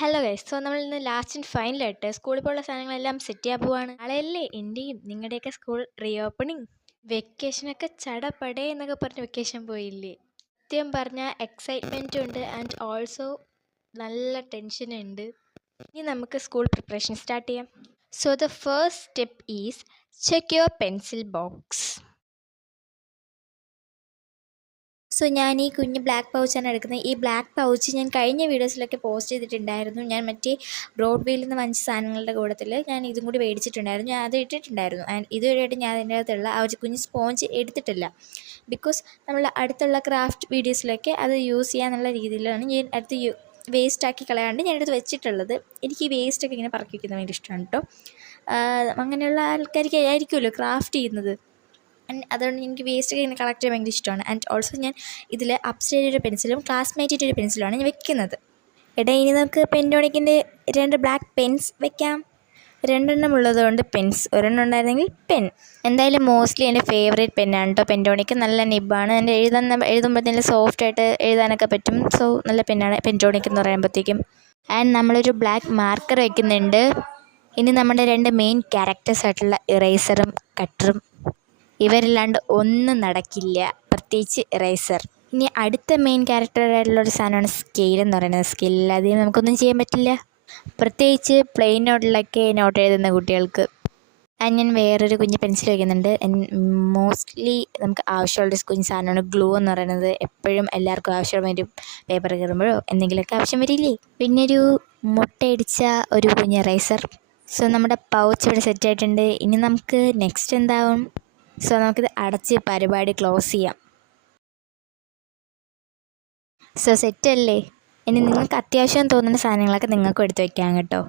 Hello guys, so നമ്മൾ ഇന്ന് last and ഫൈനലായിട്ട് സ്കൂളിൽ പോലുള്ള സാധനങ്ങളെല്ലാം സെറ്റ് ചെയ്യാൻ പോവാണ്. നാളെയല്ലേ എൻ്റെയും നിങ്ങളുടെയൊക്കെ സ്കൂൾ റീ ഓപ്പണിങ്. വെക്കേഷനൊക്കെ ചടപടേ എന്നൊക്കെ പറഞ്ഞ് വെക്കേഷൻ പോയില്ലേ. സത്യം പറഞ്ഞാൽ എക്സൈറ്റ്മെൻറ്റും ഉണ്ട് ആൻഡ് ഓൾസോ നല്ല ടെൻഷനുണ്ട്. ഇനി നമുക്ക് സ്കൂൾ പ്രിപ്പറേഷൻ സ്റ്റാർട്ട് ചെയ്യാം. So the first step is check your pencil box. So ഞാൻ ഈ കുഞ്ഞ് ബ്ലാക്ക് പൗച്ചാണ് എടുക്കുന്നത്. ഈ ബ്ലാക്ക് പൗച്ച് ഞാൻ കഴിഞ്ഞ വീഡിയോസിലൊക്കെ പോസ്റ്റ് ചെയ്തിട്ടുണ്ടായിരുന്നു. ഞാൻ മറ്റേ ബ്രോഡ്വേയിൽ നിന്ന് വാങ്ങിച്ച സാധനങ്ങളുടെ കൂട്ടത്തിൽ ഞാൻ ഇതും കൂടി മേടിച്ചിട്ടുണ്ടായിരുന്നു. ഞാൻ അത് ഇട്ടിട്ടുണ്ടായിരുന്നു. ആൻഡ് ഇതുവരെയായിട്ട് ഞാൻ അതിൻ്റെ അകത്തുള്ള ആ ഒരു കുഞ്ഞ് സ്പോഞ്ച് എടുത്തിട്ടില്ല. ബിക്കോസ് നമ്മൾ അടുത്തുള്ള ക്രാഫ്റ്റ് വീഡിയോസിലൊക്കെ അത് യൂസ് ചെയ്യാന്നുള്ള രീതിയിലാണ് ഞാൻ അടുത്ത് വേസ്റ്റാക്കി കളയാണ്ട് ഞാനെടുത്ത് വെച്ചിട്ടുള്ളത്. എനിക്ക് ഈ വേസ്റ്റൊക്കെ ഇങ്ങനെ പറക്കി വയ്ക്കുന്നത് ഭയങ്കര ഇഷ്ടമാണ് കേട്ടോ. അങ്ങനെയുള്ള ആൾക്കാർക്ക് ആയിരിക്കുമല്ലോ ക്രാഫ്റ്റ് ചെയ്യുന്നത്. അതുകൊണ്ട് എനിക്ക് വേസ്റ്റൊക്കെ ഇങ്ങനെ കളക്ട് ചെയ്യാൻ ഭയങ്കര ഇഷ്ടമാണ്. ആൻഡ് ഓൾസോ ഞാൻ ഇതിൽ അപ്സ്റ്റേറ്റ് ഒരു പെൻസിലും ക്ലാസ്മേറ്റിൻ്റെ ഒരു പെൻസിലുമാണ് ഞാൻ വെക്കുന്നത്. എടാ, ഇനി നമുക്ക് പെൻറ്റോണിക്കിൻ്റെ 2 ബ്ലാക്ക് പെൻസ് വെക്കാം. 2 ഉള്ളതുകൊണ്ട് പെൻസ്, ഒരെണ്ണം ഉണ്ടായിരുന്നെങ്കിൽ പെൻ. എന്തായാലും മോസ്റ്റ്ലി എൻ്റെ ഫേവറേറ്റ് പെന്നാണ് കേട്ടോ പെൻറ്റോണിക്ക്. നല്ല നിബാണ്. എൻ്റെ എഴുതുമ്പോഴത്തേനും സോഫ്റ്റായിട്ട് എഴുതാനൊക്കെ പറ്റും. സോ നല്ല പെന്നാണ് പെൻറ്റോണിക്ക് എന്ന് പറയുമ്പോഴത്തേക്കും. ആൻഡ് നമ്മളൊരു ബ്ലാക്ക് മാർക്കർ വയ്ക്കുന്നുണ്ട്. ഇനി നമ്മുടെ 2 മെയിൻ ക്യാരക്ടേഴ്സ് ആയിട്ടുള്ള ഇറേസറും കട്ടറും. ഇവരില്ലാണ്ട് ഒന്നും നടക്കില്ല, പ്രത്യേകിച്ച് ഇറേസർ. ഇനി അടുത്ത മെയിൻ ക്യാരക്ടറായിട്ടുള്ളൊരു സാധനമാണ് സ്കെയിൽ എന്ന് പറയുന്നത്. സ്കെയിലില്ലാതെ നമുക്കൊന്നും ചെയ്യാൻ പറ്റില്ല, പ്രത്യേകിച്ച് പ്ലെയിൻ നോട്ടിലൊക്കെ നോട്ട് എഴുതുന്ന കുട്ടികൾക്ക്. ഞാൻ വേറൊരു കുഞ്ഞ് പെൻസിൽ വയ്ക്കുന്നുണ്ട്. മോസ്റ്റ്ലി നമുക്ക് ആവശ്യമുള്ളൊരു കുഞ്ഞ് സാധനമാണ് ഗ്ലൂ എന്ന് പറയുന്നത്. എപ്പോഴും എല്ലാവർക്കും ആവശ്യമുള്ള ഒരു പേപ്പർ കീറുമ്പോഴോ എന്തെങ്കിലുമൊക്കെ ആവശ്യം വരില്ലേ. പിന്നെ ഒരു മുട്ടയടിച്ച ഒരു കുഞ്ഞ് ഇറേസർ. സോ നമ്മുടെ പൗച്ച് ഇവിടെ സെറ്റായിട്ടുണ്ട്. ഇനി നമുക്ക് നെക്സ്റ്റ് എന്താവും? സോ നമുക്കിത് അടച്ച് പരിപാടി ക്ലോസ് ചെയ്യാം. സോ സെറ്റല്ലേ? ഇനി നിങ്ങൾക്ക് അത്യാവശ്യം തോന്നുന്ന സാധനങ്ങളൊക്കെ നിങ്ങൾക്കും എടുത്ത് വയ്ക്കാം കേട്ടോ.